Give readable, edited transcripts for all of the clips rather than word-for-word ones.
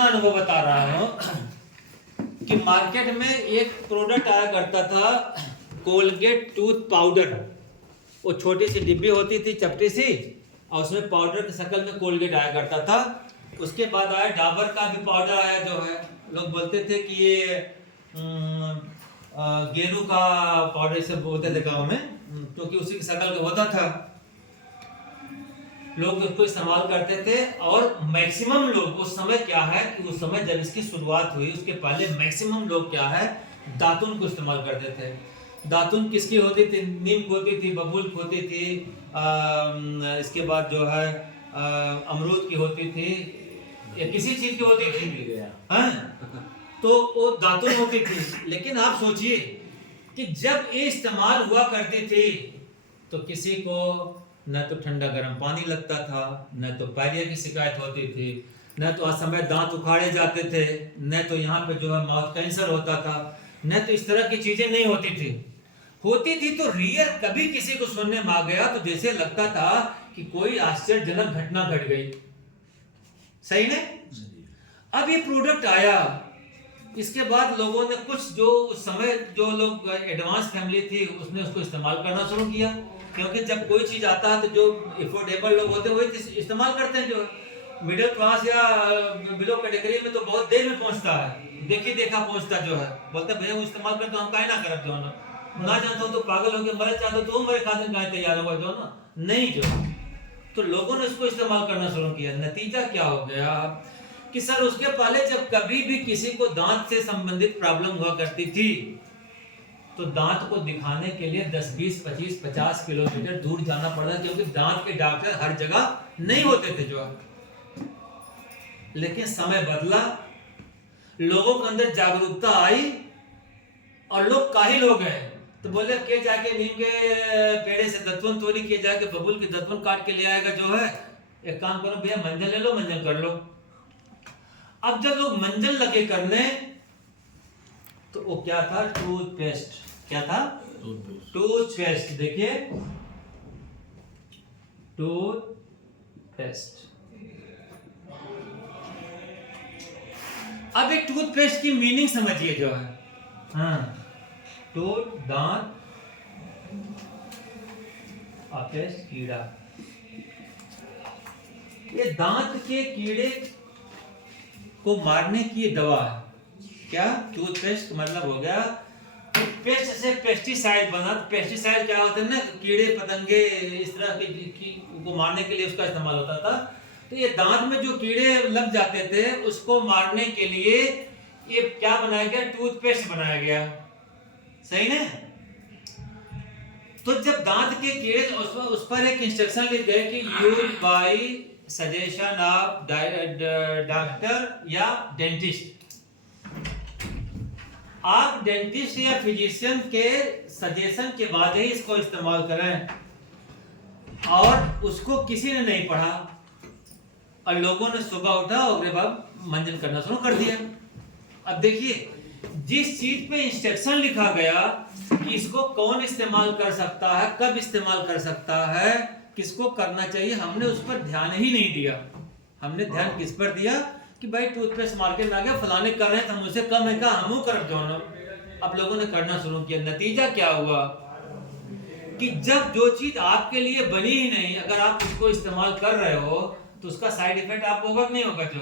अनुभव बता रहा हूँ कि मार्केट में एक प्रोडक्ट आया करता था, कोलगेट टूथ पाउडर। वो छोटी सी डिब्बी होती थी, चपटी सी, और उसमें पाउडर की शक्ल में कोलगेट आया करता था। उसके बाद आया डाबर का भी पाउडर आया, जो है लोग बोलते थे कि ये गेरू का पाउडर से बोलते थे गाँव में, क्योंकि उसी की शक्ल का होता था। लोग उसको इस्तेमाल करते थे। और मैक्सिमम लोग उस समय क्या है कि उस समय जब इसकी शुरुआत हुई उसके पहले मैक्सिमम लोग क्या है, दातुन को इस्तेमाल करते थे। दातुन किसकी होती थी? नीम की होती थी, बबूल की होती थी, इसके बाद जो है अमरूद की होती थी, या किसी चीज की होती थी, हाँ? तो वो दातुन होती थी। लेकिन आप सोचिए कि जब ये इस्तेमाल हुआ करती थी तो किसी को न तो ठंडा गर्म पानी लगता था, न तो पायरिया की शिकायत होती थी, न तो असमय दांत उखाड़े जाते थे, न तो यहाँ पे जो है माउथ कैंसर होता था, न तो इस तरह की चीजें नहीं होती थी। होती थी तो रियर कभी किसी को सुनने में आ गया तो जैसे लगता था कि कोई आश्चर्यजनक घटना घट गई। सही ने? अब ये प्रोडक्ट आया, इसके बाद लोगों ने कुछ जो उस समय जो लोग एडवांस फैमिली थी उसने उसको इस्तेमाल करना शुरू किया, क्योंकि जब कोई चीज आता है तो जो अफोर्डेबल लोग होते हैं वही इस्तेमाल करते हैं। जो मिडिल क्लास या बिलो कैटेगरी में तो बहुत देर में पहुंचता है, देखी देखा पहुंचता, जो है बोलते भैया वो इस्तेमाल करते तो हम काहे ना करब, जो ना जानता हूं तो पागल हो गए, मरे चाहते तो मरे खातिर काहे तैयार होगा, जो ना नहीं। जो तो लोगों ने उसको इस्तेमाल करना शुरू किया। नतीजा क्या हो गया कि सर उसके पहले जब कभी भी किसी को दांत से संबंधित प्रॉब्लम हुआ करती थी तो दांत को दिखाने के लिए 10, 20, 25, 50 किलोमीटर दूर जाना पड़ता, क्योंकि दांत के डॉक्टर हर जगह नहीं होते थे, जो है। लेकिन समय बदला, लोगों के अंदर जागरूकता आई और लोग काहिल हो गए। तो बोले के जाके नीम के पेड़े से दतवन तोड़ी, के जाके बबूल के दतवन काट के ले आएगा, जो है एक काम करो भैया मंजन ले लो, मंजन कर लो। अब जब लोग मंजन लगे करने तो वो क्या था? टूथपेस्ट। क्या था? टूथपेस्ट। देखिए, टूथपेस्ट। अब एक टूथपेस्ट की मीनिंग समझिए, जो है, हाँ, टूथ दांत, और पेस्ट कीड़ा। ये दांत के कीड़े को मारने की दवा है। क्या? टूथपेस्ट मतलब हो गया, पेस्ट से पेस्टिसाइड बना। पेस्टिसाइड क्या होता है ना, कीड़े पतंगे इस तरह के को मारने के लिए उसका इस्तेमाल होता था। तो ये दांत में जो कीड़े लग जाते थे उसको मारने के लिए ये क्या बनाया गया? टूथपेस्ट बनाया गया। सही ने? तो जब दांत के कीड़े, उस पर एक इंस्ट्रक्शन लिख गए कि use by suggestion of doctor या डेंटिस्ट। आप डेंटिस्ट या फिजिशियन के सजेशन के बाद ही इसको इस्तेमाल करें। और उसको किसी ने नहीं पढ़ा और लोगों ने सुबह उठा और उसके बाद मंजन करना शुरू कर दिया। अब देखिए, जिस चीज पे इंस्ट्रक्शन लिखा गया कि इसको कौन इस्तेमाल कर सकता है, कब इस्तेमाल कर सकता है, किसको करना चाहिए, हमने उस पर ध्यान ही नहीं दिया। हमने ध्यान किस पर दिया कि भाई टूथपेस्ट मार्केट में आ गया, फलाने कर रहे हैं, हम उसे कम है का हम कर दोनों। अब लोगों ने करना शुरू किया। नतीजा क्या हुआ कि जब जो चीज आपके लिए बनी ही नहीं, अगर आप उसको इस्तेमाल कर रहे हो तो उसका साइड इफेक्ट आपको होगा नहीं होगा? जो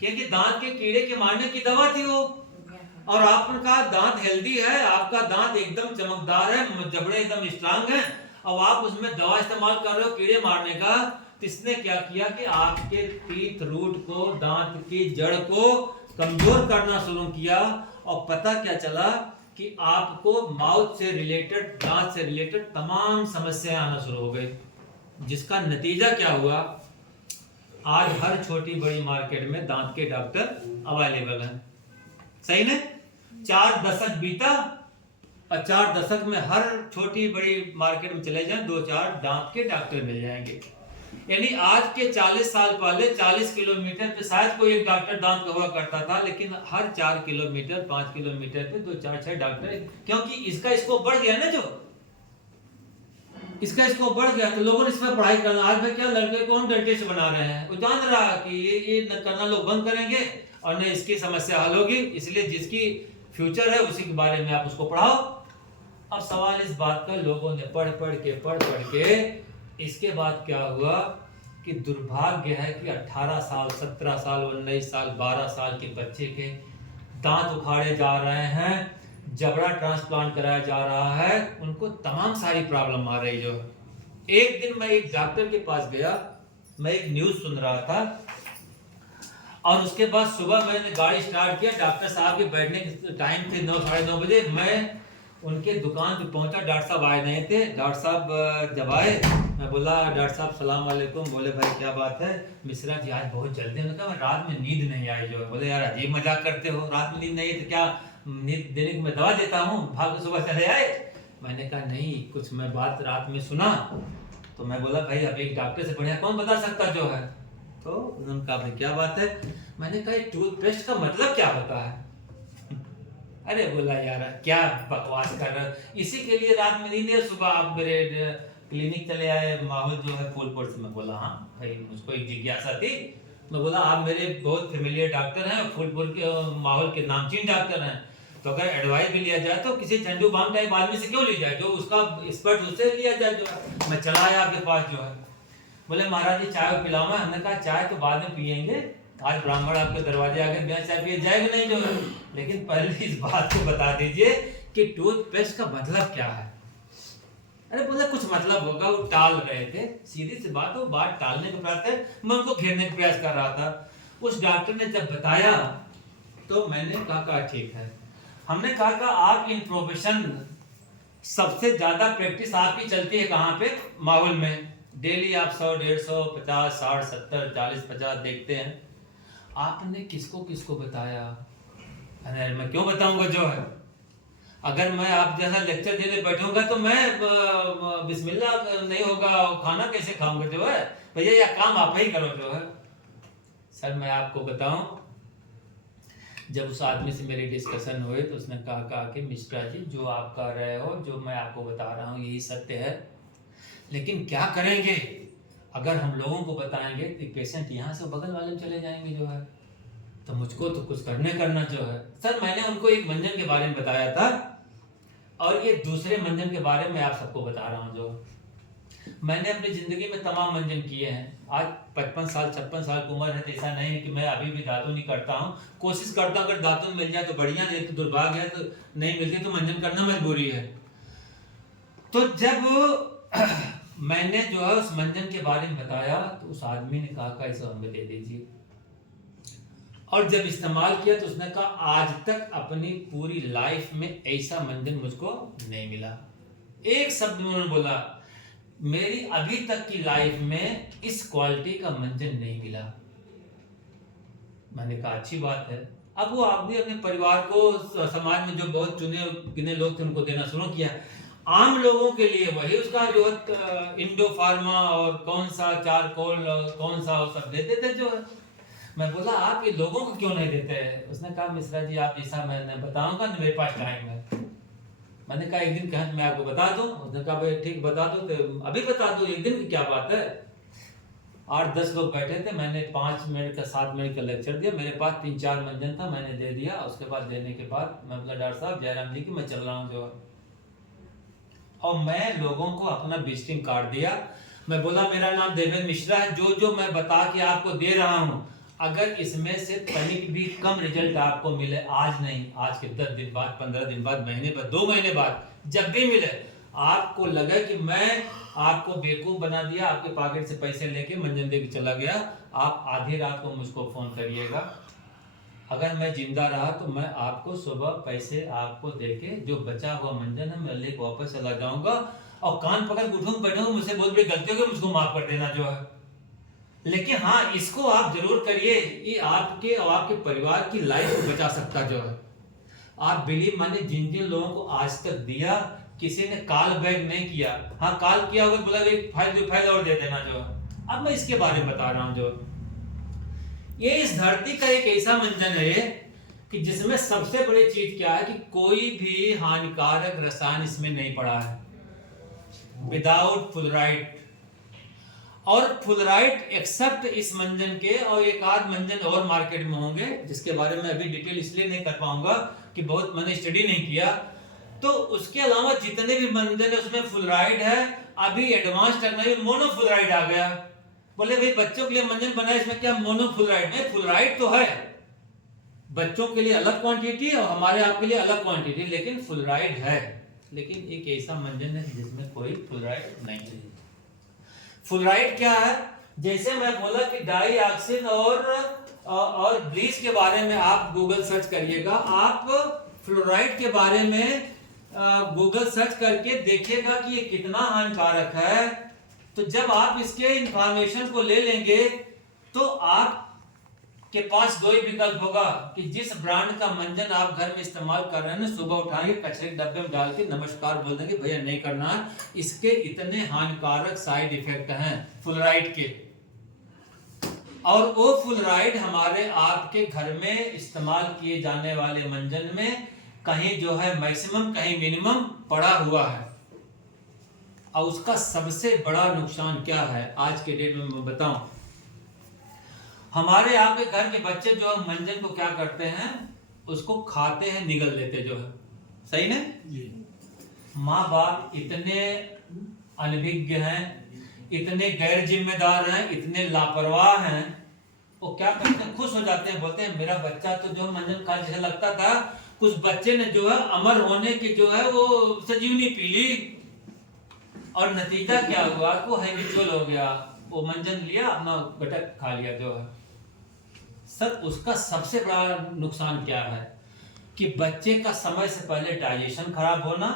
क्योंकि दांत के कीड़े के मारने की दवा थी वो, और आपका दांत हेल्दी है, आपका दांत एकदम चमकदार है, जबड़े एकदम स्ट्रांग है, और आप उसमें दवा इस्तेमाल कर रहे हो कीड़े मारने का। तो इसने क्या किया कि आपके टीथ रूट को, दांत की जड़ को कमजोर करना शुरू किया। और पता क्या चला कि आपको माउथ से रिलेटेड, दांत से रिलेटेड तमाम समस्याएं आना शुरू हो गई। जिसका नतीजा क्या हुआ? आज हर छोटी बड़ी मार्केट में दांत के डॉक्टर अवेलेबल हैं। सही ने? 4 दशक बीता और 4 दशक में हर छोटी बड़ी मार्केट में चले जाएं 2-4 दांत के डॉक्टर मिल जाएंगे। यानी आज के 40 साल पहले 40 किलोमीटर पे शायद कोई एक डॉक्टर दांत का हुआ करता था, लेकिन हर 4 किलोमीटर 5 किलोमीटर पे 2-4-6 डॉक्टर, क्योंकि इसका स्कोप बढ़ गया ना। जो इसका स्कोप बढ़ गया तो लोगों ने इस पर पढ़ाई करना। आज भाई क्या लड़के को हम डेंटिस्ट बना रहे हैं, वो जान रहा कि ये न करना लोग बंद करेंगे और न इसकी समस्या हल होगी, इसलिए जिसकी फ्यूचर है उसी के बारे में आप उसको पढ़ाओ। अब सवाल इस बात का, लोगों ने पढ़ पढ़ के इसके बाद क्या हुआ कि दुर्भाग्य है कि 18 साल 17 साल 19 साल 12 साल के बच्चे के दांत उखाड़े जा रहे हैं, जबड़ा ट्रांसप्लांट कराया जा रहा है, उनको तमाम सारी प्रॉब्लम आ रही। जो एक दिन मैं एक डॉक्टर के पास गया, मैं एक न्यूज़ सुन रहा था और उसके बाद सुबह मैंने गाड़ी स्टार्ट किया, डॉक्टर साहब के बैठने के टाइम थे 9 साढ़े 9 बजे। मैं उनके दुकान पे पहुंचा, डॉक्टर साहब आए नहीं थे। डॉक्टर साहब जब आए, मैं बोला डॉक्टर साहब सलाम वालेकुम। बोले भाई क्या बात है? मिश्रा जी आज बहुत जल्दी। मैंने कहा रात में नींद नहीं आई जो है। बोले यार अजीब मजाक करते हो, रात में नींद नहीं आई तो क्या नींद देने की मैं दवा देता हूँ, भाग सुबह चले आए। मैंने कहा नहीं, कुछ मैं बात रात में सुना तो मैं बोला भाई अब एक डॉक्टर से बढ़िया कौन बता सकता जो है। तो उन्होंने कहा भाई क्या बात है? मैंने कहा टूथपेस्ट का मतलब क्या होता है? अरे बोला यार क्या बकवास कर रहे हो, इसी के लिए रात में नींद है, सुबह आप मेरे क्लिनिक चले आए, माहौल जो है फूलपुर से। मैं बोला हाँ भाई, मुझको एक जिज्ञासा थी। मैं बोला आप मेरे बहुत फेमिलियर डॉक्टर हैं, फूलपुर के माहौल के नामचीन डॉक्टर हैं, तो अगर एडवाइस भी लिया जाए तो किसी चंडू बाम टाइप आदमी से क्यों ली जाए, जो उसका एक्सपर्ट उससे लिया जाए। जो है मैं चला आया आपके पास जो है। बोले महाराज जी चाय पिलाऊंगा। हमने कहा चाय तो बाद में पियेंगे, आज ब्राह्मण आपके दरवाजे आके बिना चाय पिए जाएगा नहीं जो है, लेकिन पहले इस बात को बता दीजिए कि टूथपेस्ट का मतलब क्या है। अरे बोला कुछ मतलब होगा, वो टाल रहे थे। सीधी सी बात, वो बात टालने का प्रयास है, मैं उनको घेरने का प्रयास कर रहा था। उस डॉक्टर ने जब बताया तो मैंने कहा ठीक है। हमने कहा आप इन प्रोफेशन सबसे ज्यादा प्रैक्टिस आपकी चलती है कहाँ पे? माहौल में। डेली आप 100 150 50 60 70 40 50 देखते हैं, आपने किसको किसको बताया? अरे मैं क्यों बताऊंगा जो है, अगर मैं आप जैसा लेक्चर देने बैठूंगा तो मैं बिस्मिल्लाह नहीं होगा, खाना कैसे खाऊंगा जो है। भैया यह काम आप ही करो जो है। सर मैं आपको बताऊं, जब उस आदमी से मेरी डिस्कशन हुई तो उसने कहा कि मिश्रा जी जो आप कह रहे हो, जो मैं आपको बता रहा हूँ यही सत्य है, लेकिन क्या करेंगे अगर हम लोगों को बताएंगे कि पेशेंट यहाँ से बगल वाले में चले जाएंगे जो है, तो मुझको तो कुछ करना जो है। सर मैंने उनको एक मंजन के बारे में बताया था और ये दूसरे मंजन के बारे में आप सबको बता रहा हूँ। जो मैंने अपनी जिंदगी में तमाम मंजन किए हैं। आज 55 साल 56 साल की उम्र है, तो ऐसा नहीं है कि मैं अभी भी दातुन नहीं करता हूँ, कोशिश करता हूँ अगर दातुन मिल जाए तो बढ़िया, नहीं तो दुर्भाग्य है, तो नहीं मिलती तो मंजन करना मजबूरी है। तो जब मैंने जो है उस मंजन के बारे में बताया तो उस आदमी ने कहा इसे हमें दे दीजिए, और जब इस्तेमाल किया तो उसने कहा आज तक अपनी पूरी लाइफ में ऐसा मंजन मुझको नहीं मिला। एक शब्द में उन्होंने बोला मेरी अभी तक की लाइफ में इस क्वालिटी का मंजन नहीं मिला। मैंने कहा अच्छी बात है। अब वो आदमी अपने परिवार को, समाज में जो बहुत चुने गिने लोग थे उनको देना शुरू किया। आम लोगों के लिए वही उसका जो इंडो फार्मा और कौन सा चारकोल कौन सा वो सब देते थे जो है। मैं बोला आप ये लोगों को क्यों नहीं देते हैं? उसने कहा मिश्रा जी आप जैसा मैंने बताऊंगा ना, मेरे पास टाइम है। मैंने कहा एक दिन कहा मैं आपको बता दूं। उसने कहा भाई ठीक बता दो, तो अभी बता दो, एक दिन की क्या बात है। 8-10 लोग बैठे थे, मैंने 5 मिनट का 7 मिनट का लेक्चर दिया। मेरे पास 3-4 मंजन था, मैंने दे दिया। उसके बाद देने के बाद मैं बोला डॉक्टर साहब जयराम जी की मैं चल रहा हूँ जो, और मैं लोगों को अपना विजिटिंग कार्ड दिया। मैं बोला मेरा नाम देवेंद्र मिश्रा है, जो जो मैं बता के आपको दे रहा हूँ, अगर इसमें से तनिक भी कम रिजल्ट आपको मिले, आज नहीं आज के 10 दिन बाद 15 दिन बाद महीने बाद 2 महीने बाद जब भी मिले, आपको लगे कि मैं आपको बेवकूफ बना दिया, आपके पॉकेट से पैसे लेके मंजन दे के चला गया, आप आधी रात को मुझको फोन करिएगा। अगर मैं जिंदा रहा तो मैं आपको सुबह पैसे आपको देके जो बचा हुआ मंजन है मैं लेके वापस चला जाऊंगा, और कान पकड़ के उठूंगा बैठूंगा, मुझसे बहुत बड़ी गलती होगी, मुझको माफ कर देना जो है। लेकिन हाँ इसको आप जरूर करिए, ये आपके और आपके परिवार की लाइफ को बचा सकता जो है। आप बिलीव माने जिन जिन लोगों को आज तक दिया किसी ने कॉल बैक नहीं किया, हाँ कॉल किया होगा बोला एक फाइल और दे देना जो है। अब मैं इसके बारे में बता रहा हूँ जो ये इस धरती का एक ऐसा मंजन है कि जिसमें सबसे बड़ी चीज क्या है कि कोई भी हानिकारक रसायन इसमें नहीं पड़ा है। विदाउट फुलराइट। और फुलराइट एक्सेप्ट इस मंजन के और एक आध मंजन और मार्केट में होंगे, जिसके बारे में अभी डिटेल इसलिए नहीं कर पाऊंगा कि बहुत मैंने स्टडी नहीं किया। तो उसके अलावा जितने भी मंजन है उसमें फुलराइट है। अभी एडवांस टेक्नोलॉजी में मोनोफुलराइड आ गया। बोले भाई बच्चों के लिए मंजन बना है, इसमें क्या मोनोफुलराइड में? फुलराइड तो है, बच्चों के लिए अलग क्वांटिटी और हमारे आपके लिए अलग क्वांटिटी, लेकिन फुलराइड है। लेकिन एक ऐसा मंजन है जिसमें कोई फुलराइड नहीं है। फुलराइड क्या है? जैसे मैं बोला कि डाइऑक्सिन और ब्लीच के बारे में आप गूगल सर्च करिएगा, आप फ्लोराइड के बारे में गूगल सर्च करके देखिएगा कि ये कितना हानिकारक है। तो जब आप इसके इंफॉर्मेशन को ले लेंगे तो आप के पास दो ही विकल्प होगा कि जिस ब्रांड का मंजन आप घर में इस्तेमाल कर रहे हैं, सुबह उठाएंगे कचरे के डब्बे में डाल के नमस्कार बोल देंगे भैया नहीं करना है, इसके इतने हानिकारक साइड इफेक्ट हैं फुलराइड के। और वो फुलराइड हमारे आपके घर में इस्तेमाल किए जाने वाले मंजन में कहीं जो है मैक्सिमम कहीं मिनिमम पड़ा हुआ है। और उसका सबसे बड़ा नुकसान क्या है आज के डेट में मैं बताऊं। हमारे यहाँ पे घर के बच्चे जो मंजन को क्या करते हैं, उसको खाते हैं, निगल लेते जो है, सही ना? माँ बाप इतने अनभिज्ञ हैं, इतने गैर जिम्मेदार हैं, इतने लापरवाह हैं, वो क्या करते हैं, खुश हो जाते हैं, बोलते हैं मेरा बच्चा तो जो मंजन खा जैसे लगता था कुछ बच्चे ने जो है अमर होने की जो है वो संजीवनी पी ली। और नतीजा क्या हुआ, को हैबिचुअल हो गया, वो मंजन लिया अपना गटक खा लिया जो है। सर उसका सबसे बड़ा नुकसान क्या है कि बच्चे का समय से पहले डाइजेशन खराब होना,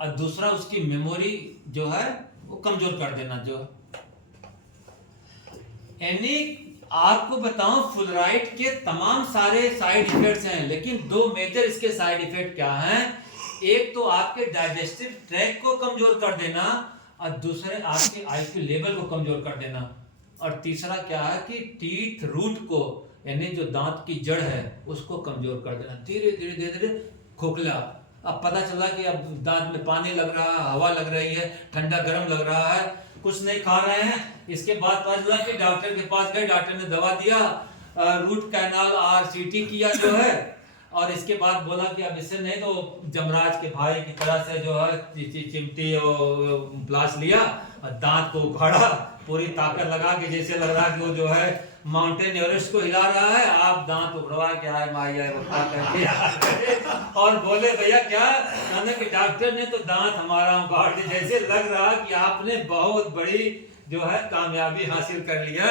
और दूसरा उसकी मेमोरी जो है वो कमजोर कर देना जो है। यानी आपको बताऊं फुलराइड के तमाम सारे साइड इफेक्ट्स हैं, लेकिन दो मेजर इसके साइड इफेक्ट क्या हैं। एक तो आपके डाइजेस्टिव ट्रैक को कमजोर कर देना, और दूसरे आपके आईक्यू लेवल को कमजोर कर देना, और तीसरा क्या है कि टीथ रूट को यानी जो दांत की जड़ है उसको कमजोर कर देना। धीरे धीरे धीरे धीरे खोखला, अब पता चला कि अब दांत में पानी लग रहा है, हवा लग रही है, ठंडा गर्म लग रहा है, कुछ नहीं खा रहे हैं। इसके बाद पता चला कि डॉक्टर के पास गए, डॉक्टर ने दवा दिया, रूट कैनाल RCT किया जो है, और इसके बाद बोला कि अब इससे नहीं तो जमराज के भाई की तरह से जो है चिमटी और प्लास लिया और दांत को उखाड़ा, पूरी ताकत लगा के जैसे लग रहा कि वो जो है माउंटेन एवरेस्ट को हिला रहा है। आप दांत उखड़वा के आए माया करके और बोले भैया क्या कहना कि डॉक्टर ने तो दांत हमारा उखाड़ दिया, जैसे लग रहा कि आपने बहुत बड़ी जो है कामयाबी हासिल कर लिया।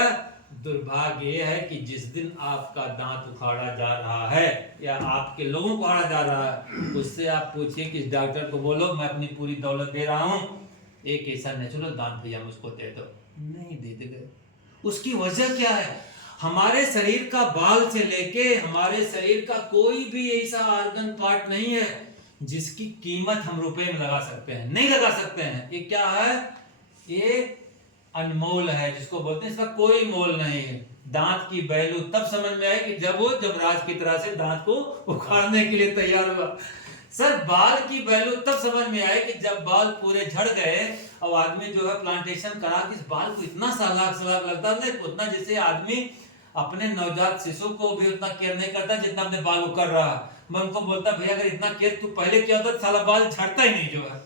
दुर्भाग्य ये है कि जिस दिन आपका दांत उखाड़ा जा रहा है या आपके लोगों को उखाड़ा जा रहा है, उससे आप पूछिए कि डॉक्टर को बोलो मैं अपनी पूरी दौलत दे रहा हूँ, एक ऐसा नेचुरल दांत भैया मुझको दे दो, नहीं देते गए। उसकी वजह क्या है, हमारे शरीर का बाल से लेके हमारे शरीर का कोई भी ऐसा ऑर्गन पार्ट नहीं है जिसकी कीमत हम रुपए में लगा सकते हैं, नहीं लगा सकते हैं। ये क्या है, ये अनमोल है, जिसको बोलते हैं इसका कोई मोल नहीं है। दांत की वैल्यू तब समझ में आए कि जब वो जमराज की तरह से दांत को उखाड़ने के लिए तैयार हुआ। सर बाल की वैल्यू तब समझ में आए कि जब बाल पूरे झड़ गए और आदमी जो है प्लांटेशन करा कि इस बाल को इतना सलाख लगता है, उतना जैसे आदमी अपने नवजात शिशु को भी उतना केयर नहीं करता जितना अपने बाल को कर रहा। मैं उनको बोलता भैया अगर इतना केयर तू पहले किया होता साला बाल झड़ता ही नहीं जो है।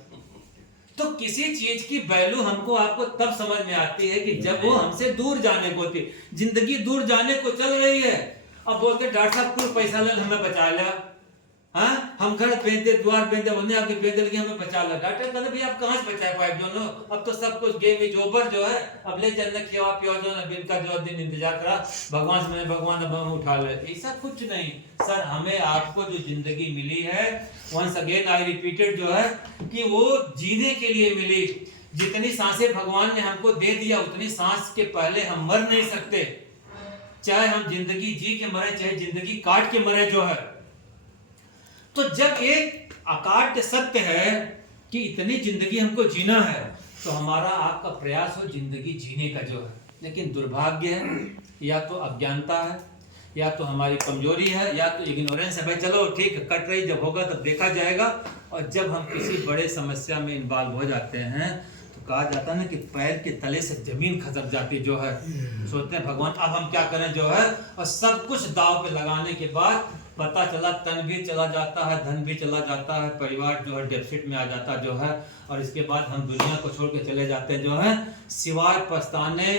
तो किसी चीज की वैल्यू हमको आपको तब समझ में आती है कि जब वो हमसे दूर जाने को होती, जिंदगी दूर जाने को चल रही है, अब बोलते डॉक्टर साहब कुछ पैसा ले हमें बचा लिया, हाँ हम घर बेच दे, द्वार बेच दे, उन्हें आपके बेच दे हमें बचा लिया। डॉक्टर कहते भैया आप कहाँ से बचा पाए दोनों, अब तो सब कुछ गेम इज ओवर जो है, अब ले चलने खिया पिया जो है बिल का जो दिन इंतजार करा, भगवान से मैंने भगवान अब उठा ले, ऐसा कुछ नहीं। सर हमें आपको जो जिंदगी मिली है, वंस अगेन आई रिपीटेड जो है कि वो जीने के लिए मिली। जितनी सांसें भगवान ने हमको दे दिया उतनी सांस के पहले हम मर नहीं सकते, चाहे हम जिंदगी जी के मरे चाहे जिंदगी काट के मरे जो है। तो जब एक अकाट्य सत्य है कि इतनी जिंदगी हमको जीना है, तो हमारा आपका प्रयास हो जिंदगी जीने का जो है। लेकिन दुर्भाग्य है, या तो अज्ञानता है, या तो हमारी कमजोरी है, या तो इग्नोरेंस है। भाई चलो ठीक है कट रही, जब होगा तब देखा जाएगा। और जब हम किसी बड़े समस्या में इन्वॉल्व हो जाते हैं तो कहा जाता है ना कि पैर के तले से जमीन खसक जाती जो है। सोचते हैं भगवान अब हम क्या करें जो है, और सब कुछ दाव पे लगाने के बाद पता चला तन भी चला जाता है, धन भी चला जाता है, परिवार जो है डेफिसिट में आ जाता जो है, और इसके बाद हम दुनिया को छोड़ के चले जाते हैं जो है, सिवाय पछताने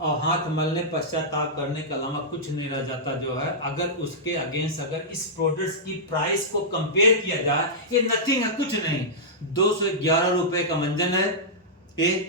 और हाथ मलने पश्चाताप करने के अलावा कुछ नहीं रह जाता जो है। अगर उसके अगेंस्ट अगर इस प्रोडक्ट्स की प्राइस को कंपेयर किया जाए, ये नथिंग है, कुछ नहीं। 211 रुपए का मंजन है ये,